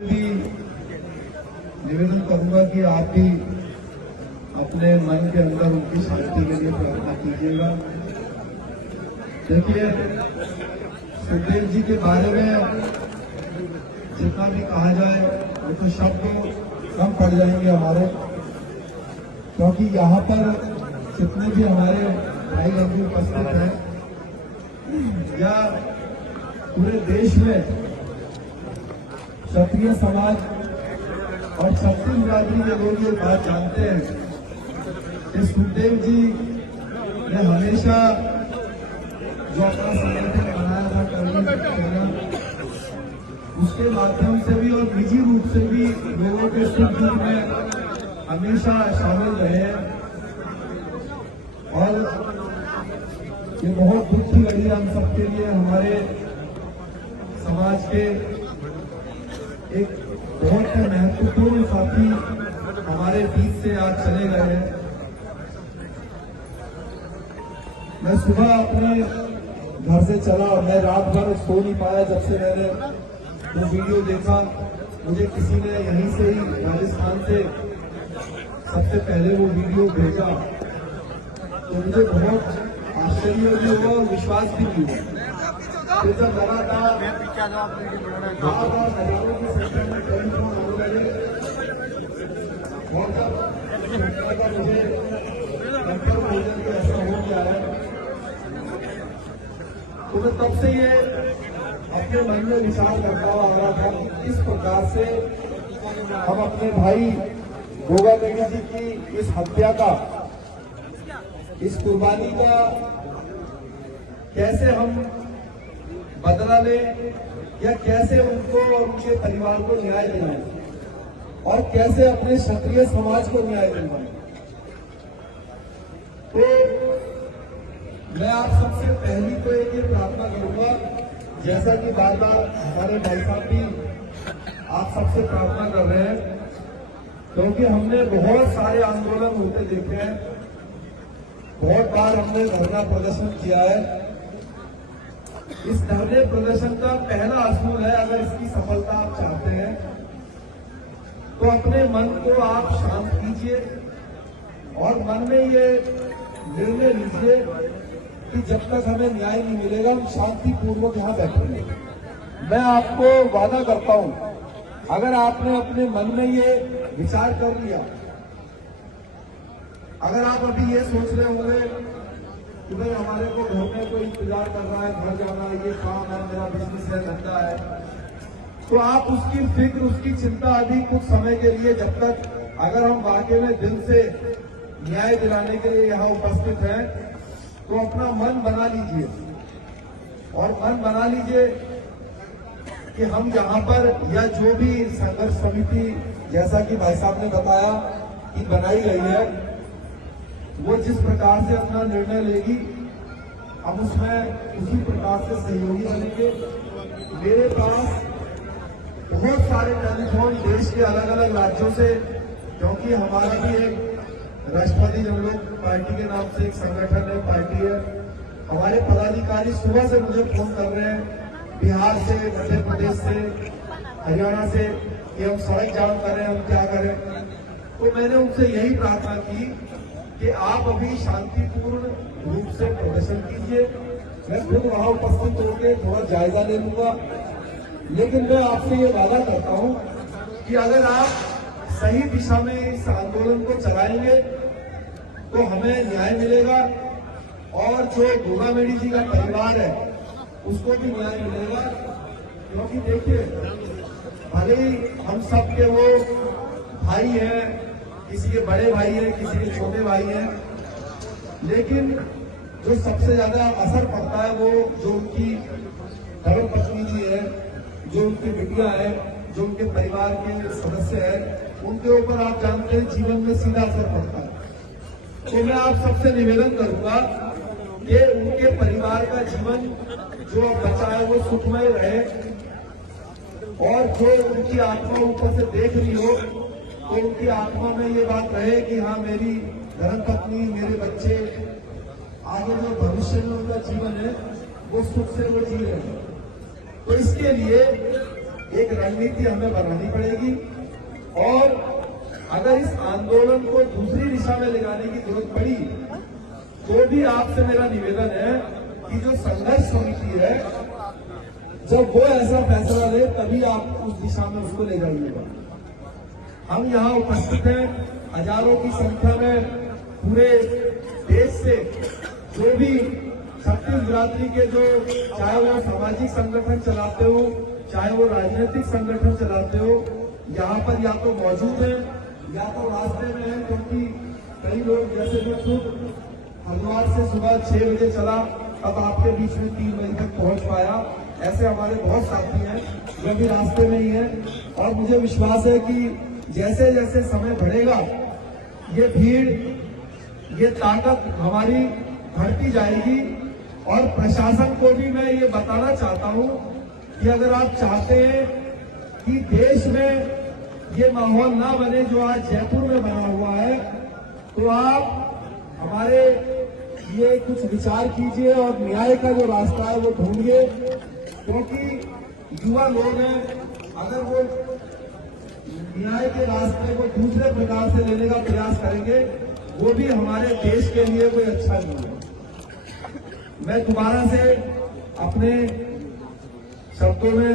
भी निवेदन करूंगा कि आप भी अपने मन के अंदर उनकी शांति के लिए प्रार्थना कीजिएगा। देखिए, सुखदेव जी के बारे में जितना भी कहा जाए वो तो शब्द कम पड़ जाएंगे हमारे, क्योंकि यहाँ पर जितने भी हमारे भाई बंधु उपस्थित हैं या पूरे देश में क्षत्रिय समाज और क्षत्रिय बिरादरी के लोग ये बात जानते हैं कि सुखदेव जी ने हमेशा जो अपना संगठन बनाया था कर्मी, उसके माध्यम से भी और निजी रूप से भी लोगों के सुख दुख में हमेशा शामिल रहे और ये बहुत दुख की घड़ी हम सबके लिए, हमारे समाज के एक बहुत महत्वपूर्ण साथी हमारे बीच से आज चले गए हैं। मैं सुबह अपने घर से चला और मैं रात भर सो नहीं पाया। जब से मैंने वो वीडियो देखा, मुझे किसी ने यहीं से ही राजस्थान से सबसे पहले वो वीडियो भेजा, तो मुझे बहुत आश्चर्य भी हुआ और विश्वास भी नहीं हुआ। फिर जब लगातार हजारों की संख्या में टेलीफोन होने लगे और जब मुझे कंफर्म हो गया कि ऐसा हो गया है, तो मैं तब से ये अपने मन में विचार करता हुआ आ रहा था कि किस प्रकार से हम अपने भाई गोगा बेटी जी की इस हत्या का, इस कुर्बानी का कैसे हम बदला लें या कैसे उनको और उनके परिवार को न्याय दिलाएं और कैसे अपने क्षत्रिय समाज को न्याय दिलाएं। तो मैं आप सबसे पहली तो एक ये प्रार्थना करूंगा, जैसा कि बार बार हमारे भाई साहब भी आप सबसे प्रार्थना कर रहे हैं, क्योंकि हमने बहुत सारे आंदोलन होते देखे हैं, बहुत बार हमने धरना प्रदर्शन किया है। इस धरने प्रदर्शन का पहला असूल है, अगर इसकी सफलता आप चाहते हैं तो अपने मन को आप शांत कीजिए और मन में ये निर्णय लीजिए कि जब तक हमें न्याय नहीं मिलेगा हम शांतिपूर्वक यहाँ बैठेंगे। मैं आपको वादा करता हूं, अगर आपने अपने मन में ये विचार कर लिया, अगर आप अभी ये सोच रहे होंगे कि भाई हमारे को घर में कोई इंतजार कर रहा है, घर जाना है, ये काम है, मेरा बिजनेस है, धंधा है, तो आप उसकी फिक्र, उसकी चिंता अभी कुछ समय के लिए, जब तक अगर हम वाकई में दिल से न्याय दिलाने के लिए यहाँ उपस्थित हैं, तो अपना मन बना लीजिए और मन बना लीजिए कि हम यहाँ पर या जो भी संघर्ष समिति, जैसा कि भाई साहब ने बताया कि बनाई गई है, वो जिस प्रकार से अपना निर्णय लेगी हम उसमें उसी प्रकार से सहयोगी बनेंगे। मेरे पास बहुत सारे टेलीफोन देश के अलग अलग राज्यों से, क्योंकि हमारा भी एक राष्ट्रवादी जनलोक पार्टी के नाम से एक संगठन है, पार्टी है, हमारे पदाधिकारी सुबह से मुझे फोन कर रहे हैं बिहार से, मध्य प्रदेश से, हरियाणा से, कि हम सड़क जाम कर रहे हैं, हम क्या करें। तो मैंने उनसे यही प्रार्थना की कि आप अभी शांतिपूर्ण रूप से प्रदर्शन कीजिए। मैं खुद वहां उपस्थित होकर थोड़ा जायजा ले लूंगा, लेकिन मैं आपसे ये वादा करता हूं कि अगर आप सही दिशा में इस आंदोलन को चलाएंगे तो हमें न्याय मिलेगा और जो गोगा बेटी जी का परिवार है उसको भी न्याय मिलेगा। क्योंकि देखिए, भले ही हम सब के वो भाई हैं, किसी के बड़े भाई हैं, किसी के छोटे भाई हैं, लेकिन जो सबसे ज्यादा असर पड़ता है वो जो उनकी धर्म पत्नी जी है, जो उनकी बिटिया है, जो उनके परिवार के सदस्य हैं, उनके ऊपर आप जानते हैं जीवन में सीधा असर पड़ता है। तो मैं आप सबसे निवेदन करूंगा कि उनके परिवार का जीवन जो अब बचा है वो सुखमय रहे और जो उनकी आत्मा ऊपर से देख रही हो तो उनकी आत्मा में ये बात रहे कि हाँ, मेरी धर्मपत्नी, मेरे बच्चे, आगे जो भविष्य में उनका जीवन है वो सुख से वो जी रहे हैं। तो इसके लिए एक रणनीति हमें बनानी पड़ेगी और अगर इस आंदोलन को दूसरी दिशा में ले जाने की जरूरत पड़ी तो भी आपसे मेरा निवेदन है कि जो संघर्ष समिति है जब वो ऐसा फैसला ले तभी आप उस दिशा में उसको ले जाइएगा। हम यहाँ उपस्थित हैं हजारों की संख्या में पूरे देश से, जो भी छत्तीस बिरादरी के जो चाहे वो सामाजिक संगठन चलाते हो चाहे वो राजनीतिक संगठन चलाते हो, यहाँ पर या तो मौजूद है या तो रास्ते में है, क्योंकि कई लोग जैसे मैं खुद हरिद्वार से सुबह 6 बजे चला अब आपके बीच में 3 बजे तक पहुंच पाया। ऐसे हमारे बहुत साथी हैं जो भी रास्ते में ही हैं और मुझे विश्वास है कि जैसे जैसे समय बढ़ेगा ये भीड़ ये ताकत हमारी बढ़ती जाएगी। और प्रशासन को भी मैं ये बताना चाहता हूं कि अगर आप चाहते हैं कि देश में ये माहौल ना बने जो आज जयपुर में बना हुआ है, तो आप हमारे ये कुछ विचार कीजिए और न्याय का जो रास्ता है वो ढूंढिए, क्योंकि युवा लोग हैं, अगर वो न्याय के रास्ते को दूसरे प्रकार से लेने का प्रयास करेंगे वो भी हमारे देश के लिए कोई अच्छा नहीं है। मैं दोबारा से अपने शब्दों में